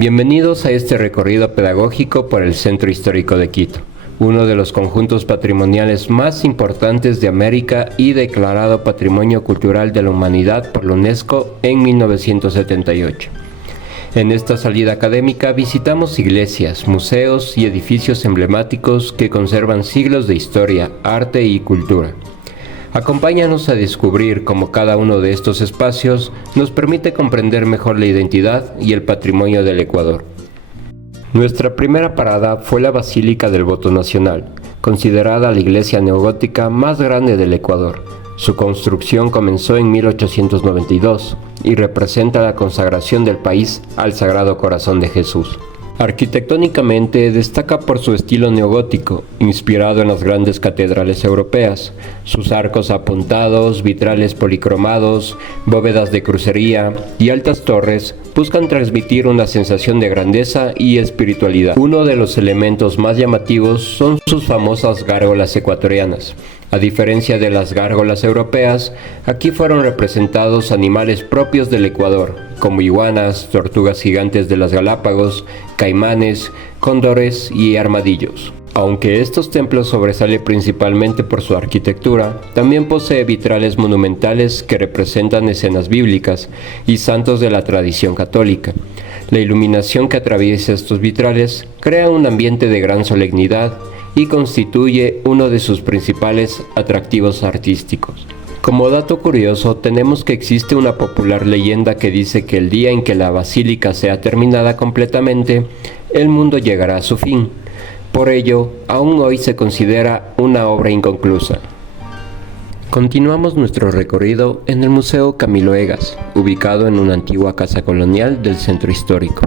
Bienvenidos a este recorrido pedagógico por el Centro Histórico de Quito, uno de los conjuntos patrimoniales más importantes de América y declarado Patrimonio Cultural de la Humanidad por la UNESCO en 1978. En esta salida académica visitamos iglesias, museos y edificios emblemáticos que conservan siglos de historia, arte y cultura. Acompáñanos a descubrir cómo cada uno de estos espacios nos permite comprender mejor la identidad y el patrimonio del Ecuador. Nuestra primera parada fue la Basílica del Voto Nacional, considerada la iglesia neogótica más grande del Ecuador. Su construcción comenzó en 1892 y representa la consagración del país al Sagrado Corazón de Jesús. Arquitectónicamente destaca por su estilo neogótico, inspirado en las grandes catedrales europeas. Sus arcos apuntados, vitrales policromados, bóvedas de crucería y altas torres buscan transmitir una sensación de grandeza y espiritualidad. Uno de los elementos más llamativos son sus famosas gárgolas ecuatorianas. A diferencia de las gárgolas europeas, aquí fueron representados animales propios del Ecuador, como iguanas, tortugas gigantes de las Galápagos, caimanes, cóndores y armadillos. Aunque estos templos sobresalen principalmente por su arquitectura, también posee vitrales monumentales que representan escenas bíblicas y santos de la tradición católica. La iluminación que atraviesa estos vitrales crea un ambiente de gran solemnidad y constituye uno de sus principales atractivos artísticos. Como dato curioso, tenemos que existe una popular leyenda que dice que el día en que la basílica sea terminada completamente, el mundo llegará a su fin. Por ello, aún hoy se considera una obra inconclusa. Continuamos nuestro recorrido en el Museo Camilo Egas, ubicado en una antigua casa colonial del centro histórico.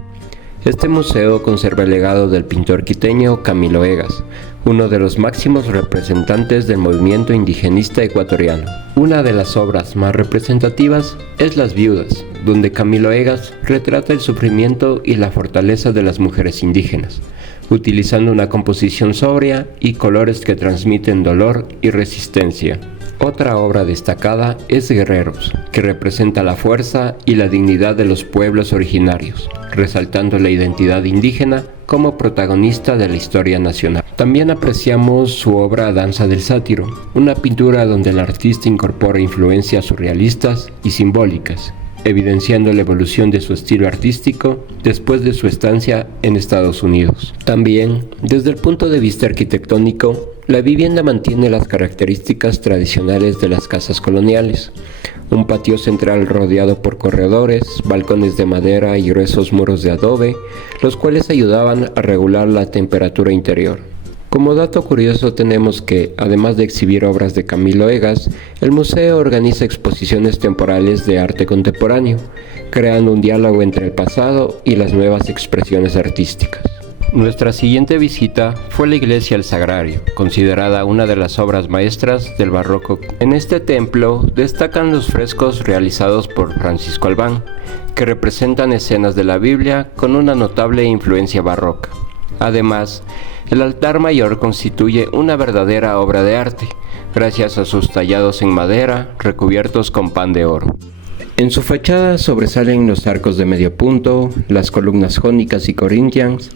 Este museo conserva el legado del pintor quiteño Camilo Egas, uno de los máximos representantes del movimiento indigenista ecuatoriano. Una de las obras más representativas es Las Viudas, donde Camilo Egas retrata el sufrimiento y la fortaleza de las mujeres indígenas, utilizando una composición sobria y colores que transmiten dolor y resistencia. Otra obra destacada es Guerreros, que representa la fuerza y la dignidad de los pueblos originarios, resaltando la identidad indígena como protagonista de la historia nacional. También apreciamos su obra Danza del Sátiro, una pintura donde el artista incorpora influencias surrealistas y simbólicas, evidenciando la evolución de su estilo artístico después de su estancia en Estados Unidos. También, desde el punto de vista arquitectónico, la vivienda mantiene las características tradicionales de las casas coloniales. Un patio central rodeado por corredores, balcones de madera y gruesos muros de adobe, los cuales ayudaban a regular la temperatura interior. Como dato curioso tenemos que, además de exhibir obras de Camilo Egas, el museo organiza exposiciones temporales de arte contemporáneo, creando un diálogo entre el pasado y las nuevas expresiones artísticas. Nuestra siguiente visita fue la Iglesia El Sagrario, considerada una de las obras maestras del barroco. En este templo destacan los frescos realizados por Francisco Albán, que representan escenas de la Biblia con una notable influencia barroca. Además, el altar mayor constituye una verdadera obra de arte, gracias a sus tallados en madera recubiertos con pan de oro. En su fachada sobresalen los arcos de medio punto, las columnas jónicas y corintias,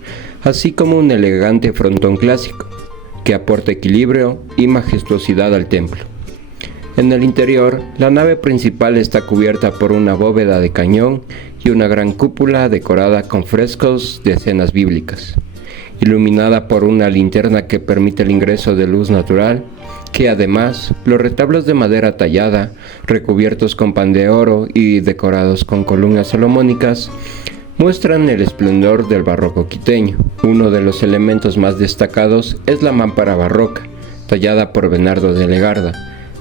así como un elegante frontón clásico, que aporta equilibrio y majestuosidad al templo. En el interior, la nave principal está cubierta por una bóveda de cañón y una gran cúpula decorada con frescos de escenas bíblicas, iluminada por una linterna que permite el ingreso de luz natural, que además los retablos de madera tallada, recubiertos con pan de oro y decorados con columnas salomónicas, muestran el esplendor del barroco quiteño. Uno de los elementos más destacados es la mámpara barroca, tallada por Bernardo de Legarda,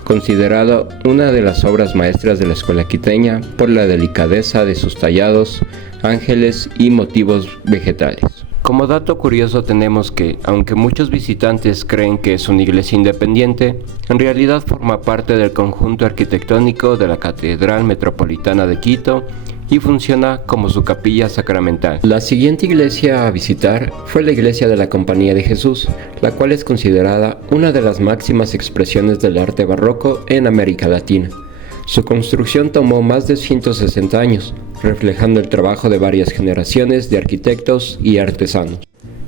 considerado una de las obras maestras de la escuela quiteña por la delicadeza de sus tallados, ángeles y motivos vegetales. Como dato curioso tenemos que, aunque muchos visitantes creen que es una iglesia independiente, en realidad forma parte del conjunto arquitectónico de la Catedral Metropolitana de Quito y funciona como su capilla sacramental. La siguiente iglesia a visitar fue la Iglesia de la Compañía de Jesús, la cual es considerada una de las máximas expresiones del arte barroco en América Latina. Su construcción tomó más de 160 años, reflejando el trabajo de varias generaciones de arquitectos y artesanos.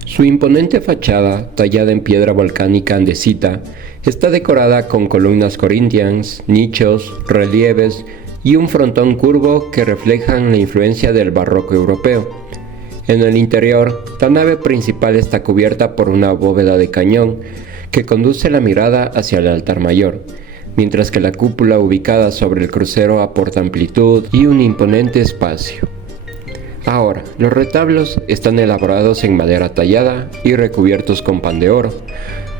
Su imponente fachada, tallada en piedra volcánica andesita, está decorada con columnas corintias, nichos, relieves y un frontón curvo que reflejan la influencia del barroco europeo. En el interior, la nave principal está cubierta por una bóveda de cañón que conduce la mirada hacia el altar mayor, mientras que la cúpula ubicada sobre el crucero aporta amplitud y un imponente espacio. Ahora, los retablos están elaborados en madera tallada y recubiertos con pan de oro.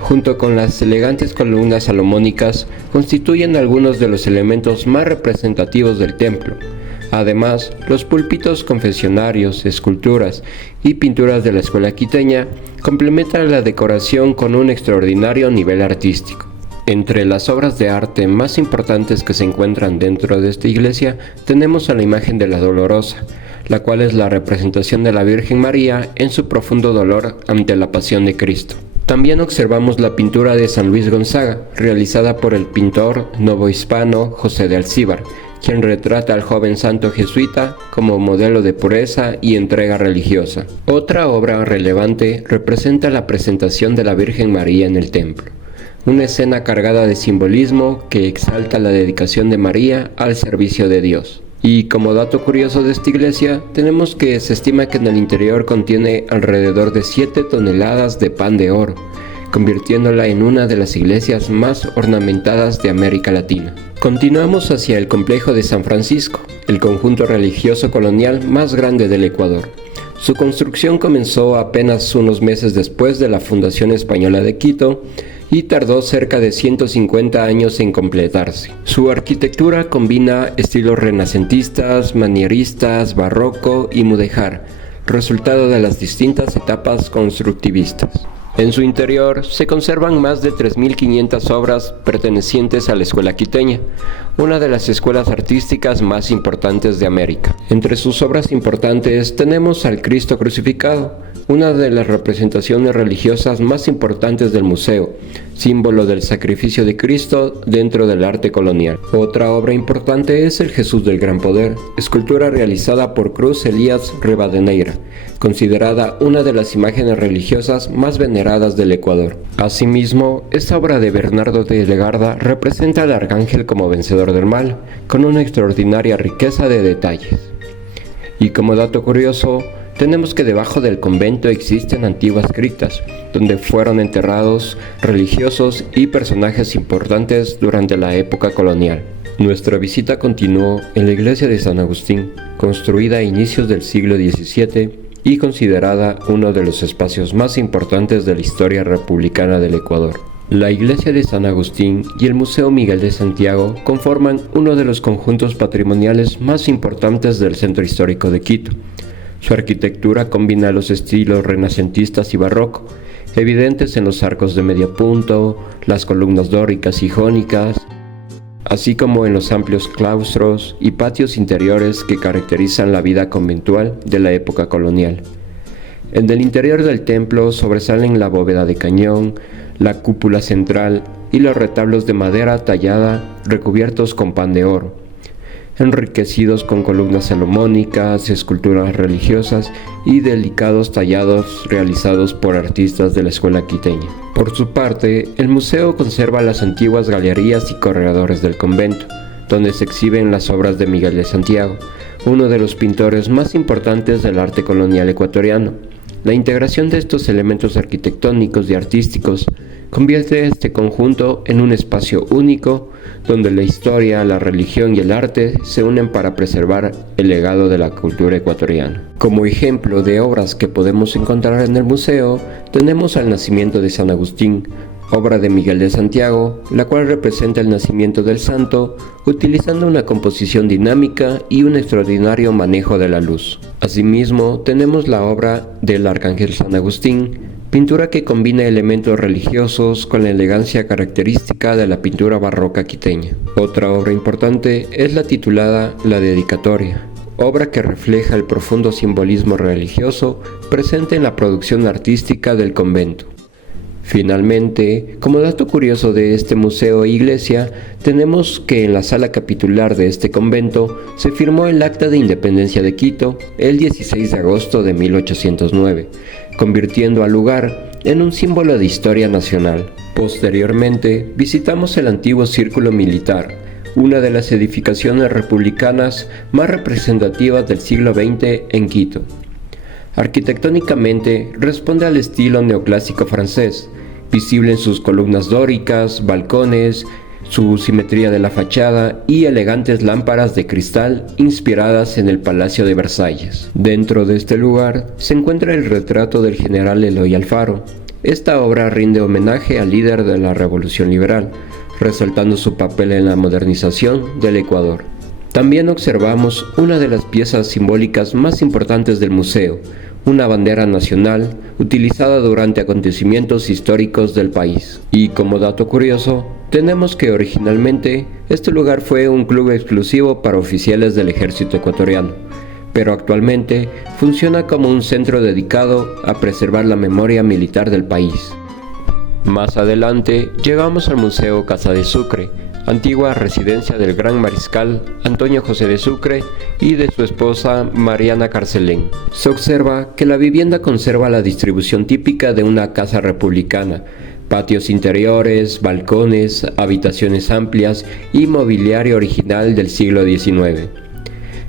Junto con las elegantes columnas salomónicas, constituyen algunos de los elementos más representativos del templo. Además, los púlpitos confesionarios, esculturas y pinturas de la escuela quiteña complementan la decoración con un extraordinario nivel artístico. Entre las obras de arte más importantes que se encuentran dentro de esta iglesia, tenemos a la imagen de la Dolorosa, la cual es la representación de la Virgen María en su profundo dolor ante la pasión de Cristo. También observamos la pintura de San Luis Gonzaga, realizada por el pintor novohispano José de Alcíbar, quien retrata al joven santo jesuita como modelo de pureza y entrega religiosa. Otra obra relevante representa la presentación de la Virgen María en el templo, una escena cargada de simbolismo que exalta la dedicación de María al servicio de Dios. Y como dato curioso de esta iglesia, tenemos que se estima que en el interior contiene alrededor de 7 toneladas de pan de oro, convirtiéndola en una de las iglesias más ornamentadas de América Latina. Continuamos hacia el complejo de San Francisco, el conjunto religioso colonial más grande del Ecuador. Su construcción comenzó apenas unos meses después de la fundación española de Quito y tardó cerca de 150 años en completarse. Su arquitectura combina estilos renacentistas, manieristas, barroco y mudéjar, resultado de las distintas etapas constructivistas. En su interior se conservan más de 3.500 obras pertenecientes a la escuela quiteña, una de las escuelas artísticas más importantes de América. Entre sus obras importantes tenemos al Cristo crucificado, una de las representaciones religiosas más importantes del museo, símbolo del sacrificio de Cristo dentro del arte colonial. Otra obra importante es el Jesús del Gran Poder, escultura realizada por Cruz Elías Rivadeneira, considerada una de las imágenes religiosas más veneradas del Ecuador. Asimismo, esta obra de Bernardo de Legarda representa al arcángel como vencedor del mal, con una extraordinaria riqueza de detalles. Y como dato curioso, tenemos que debajo del convento existen antiguas criptas, donde fueron enterrados religiosos y personajes importantes durante la época colonial. Nuestra visita continuó en la iglesia de San Agustín, construida a inicios del siglo XVII y considerada uno de los espacios más importantes de la historia republicana del Ecuador. La iglesia de San Agustín y el Museo Miguel de Santiago conforman uno de los conjuntos patrimoniales más importantes del centro histórico de Quito. Su arquitectura combina los estilos renacentistas y barroco, evidentes en los arcos de medio punto, las columnas dóricas y jónicas, así como en los amplios claustros y patios interiores que caracterizan la vida conventual de la época colonial. En el interior del templo sobresalen la bóveda de cañón, la cúpula central y los retablos de madera tallada recubiertos con pan de oro, enriquecidos con columnas salomónicas, esculturas religiosas y delicados tallados realizados por artistas de la escuela quiteña. Por su parte, el museo conserva las antiguas galerías y corredores del convento, donde se exhiben las obras de Miguel de Santiago, uno de los pintores más importantes del arte colonial ecuatoriano. La integración de estos elementos arquitectónicos y artísticos convierte este conjunto en un espacio único donde la historia, la religión y el arte se unen para preservar el legado de la cultura ecuatoriana. Como ejemplo de obras que podemos encontrar en el museo, tenemos al Nacimiento de San Agustín, obra de Miguel de Santiago, la cual representa el nacimiento del santo utilizando una composición dinámica y un extraordinario manejo de la luz. Asimismo, tenemos la obra del Arcángel San Agustín, pintura que combina elementos religiosos con la elegancia característica de la pintura barroca quiteña. Otra obra importante es la titulada La Dedicatoria, obra que refleja el profundo simbolismo religioso presente en la producción artística del convento. Finalmente, como dato curioso de este museo e iglesia, tenemos que en la sala capitular de este convento se firmó el Acta de Independencia de Quito el 16 de agosto de 1809, convirtiendo al lugar en un símbolo de historia nacional. Posteriormente, visitamos el antiguo Círculo Militar, una de las edificaciones republicanas más representativas del siglo XX en Quito. Arquitectónicamente responde al estilo neoclásico francés, visible en sus columnas dóricas, balcones, su simetría de la fachada y elegantes lámparas de cristal inspiradas en el Palacio de Versalles. Dentro de este lugar se encuentra el retrato del general Eloy Alfaro. Esta obra rinde homenaje al líder de la Revolución Liberal, resaltando su papel en la modernización del Ecuador. También observamos una de las piezas simbólicas más importantes del museo, una bandera nacional utilizada durante acontecimientos históricos del país. Y como dato curioso, tenemos que originalmente este lugar fue un club exclusivo para oficiales del ejército ecuatoriano, pero actualmente funciona como un centro dedicado a preservar la memoria militar del país. Más adelante llegamos al Museo Casa de Sucre, antigua residencia del gran mariscal Antonio José de Sucre y de su esposa Mariana Carcelén. Se observa que la vivienda conserva la distribución típica de una casa republicana: patios interiores, balcones, habitaciones amplias y mobiliario original del siglo XIX.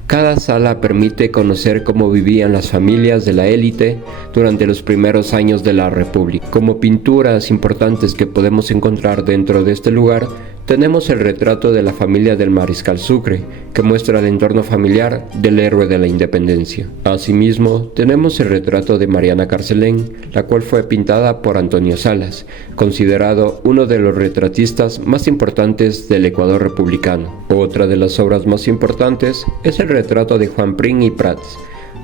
Cada sala permite conocer cómo vivían las familias de la élite durante los primeros años de la República. Como pinturas importantes que podemos encontrar dentro de este lugar, tenemos el retrato de la familia del mariscal Sucre, que muestra el entorno familiar del héroe de la independencia. Asimismo, tenemos el retrato de Mariana Carcelén, la cual fue pintada por Antonio Salas, considerado uno de los retratistas más importantes del Ecuador republicano. Otra de las obras más importantes es el retrato de Juan Prim y Prats,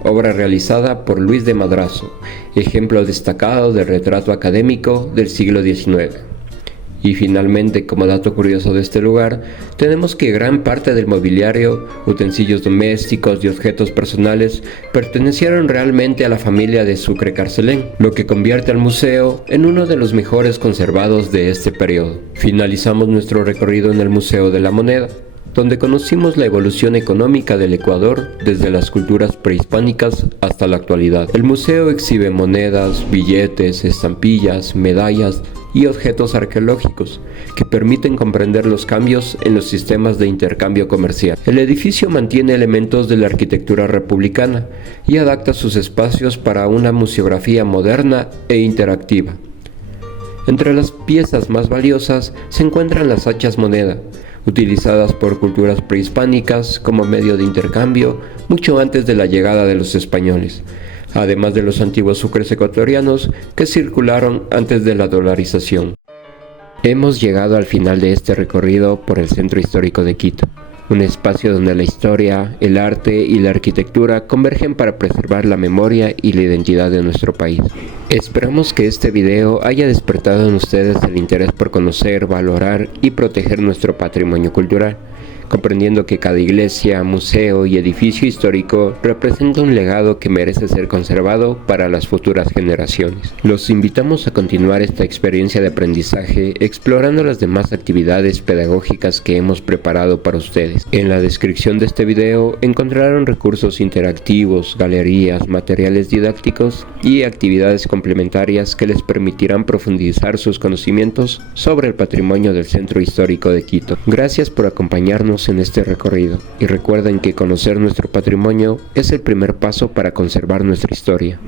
obra realizada por Luis de Madrazo, ejemplo destacado de retrato académico del siglo XIX. Y finalmente, como dato curioso de este lugar, tenemos que gran parte del mobiliario, utensilios domésticos y objetos personales pertenecieron realmente a la familia de Sucre Carcelén, lo que convierte al museo en uno de los mejores conservados de este periodo. Finalizamos nuestro recorrido en el Museo de la Moneda, donde conocimos la evolución económica del Ecuador desde las culturas prehispánicas hasta la actualidad. El museo exhibe monedas, billetes, estampillas, medallas y objetos arqueológicos que permiten comprender los cambios en los sistemas de intercambio comercial. El edificio mantiene elementos de la arquitectura republicana y adapta sus espacios para una museografía moderna e interactiva. Entre las piezas más valiosas se encuentran las hachas moneda, utilizadas por culturas prehispánicas como medio de intercambio mucho antes de la llegada de los españoles, además de los antiguos sucres ecuatorianos que circularon antes de la dolarización. Hemos llegado al final de este recorrido por el Centro Histórico de Quito, un espacio donde la historia, el arte y la arquitectura convergen para preservar la memoria y la identidad de nuestro país. Esperamos que este video haya despertado en ustedes el interés por conocer, valorar y proteger nuestro patrimonio cultural, comprendiendo que cada iglesia, museo y edificio histórico representa un legado que merece ser conservado para las futuras generaciones. Los invitamos a continuar esta experiencia de aprendizaje explorando las demás actividades pedagógicas que hemos preparado para ustedes. En la descripción de este video encontrarán recursos interactivos, galerías, materiales didácticos y actividades complementarias que les permitirán profundizar sus conocimientos sobre el patrimonio del Centro Histórico de Quito. Gracias por acompañarnos en este recorrido y recuerden que conocer nuestro patrimonio es el primer paso para conservar nuestra historia.